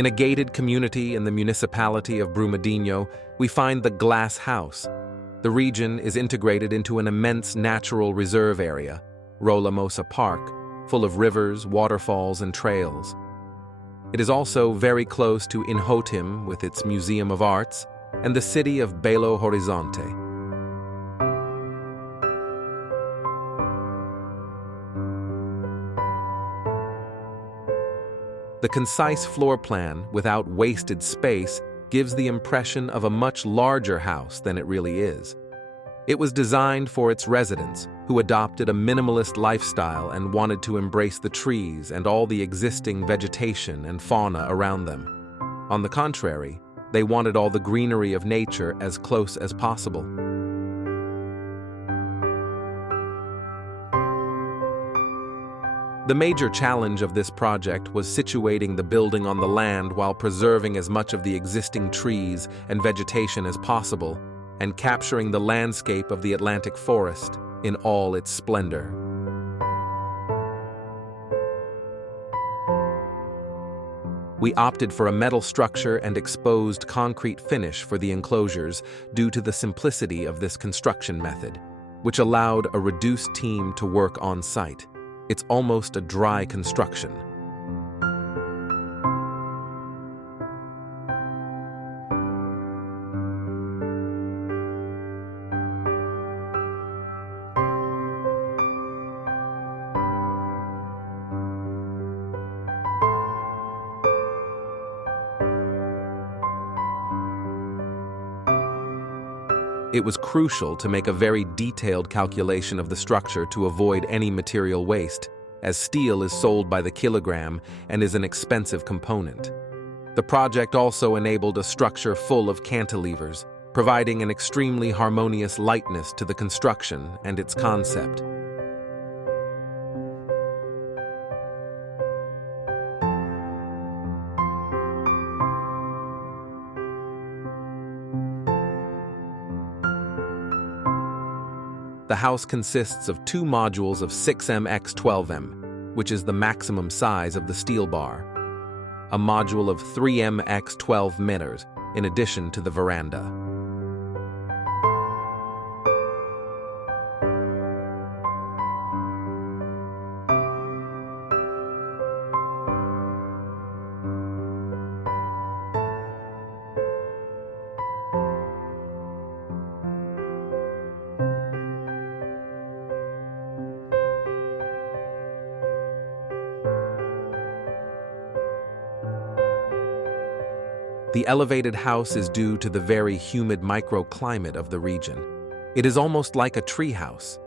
In a gated community in the municipality of Brumadinho, we find the Glass House. The region is integrated into an immense natural reserve area, Rola Moça Park, full of rivers, waterfalls, and trails. It is also very close to Inhotim with its Museum of Arts and the city of Belo Horizonte. The concise floor plan, without wasted space, gives the impression of a much larger house than it really is. It was designed for its residents, who adopted a minimalist lifestyle and wanted to embrace the trees and all the existing vegetation and fauna around them. On the contrary, they wanted all the greenery of nature as close as possible. The major challenge of this project was situating the building on the land while preserving as much of the existing trees and vegetation as possible, and capturing the landscape of the Atlantic forest in all its splendor. We opted for a metal structure and exposed concrete finish for the enclosures due to the simplicity of this construction method, which allowed a reduced team to work on site. It's almost a dry construction. It was crucial to make a very detailed calculation of the structure to avoid any material waste, as steel is sold by the kilogram and is an expensive component. The project also enabled a structure full of cantilevers, providing an extremely harmonious lightness to the construction and its concept. The house consists of two modules of 6m x 12m, which is the maximum size of the steel bar, a module of 3m x 12 meters, in addition to the veranda. The elevated house is due to the very humid microclimate of the region. It is almost like a tree house,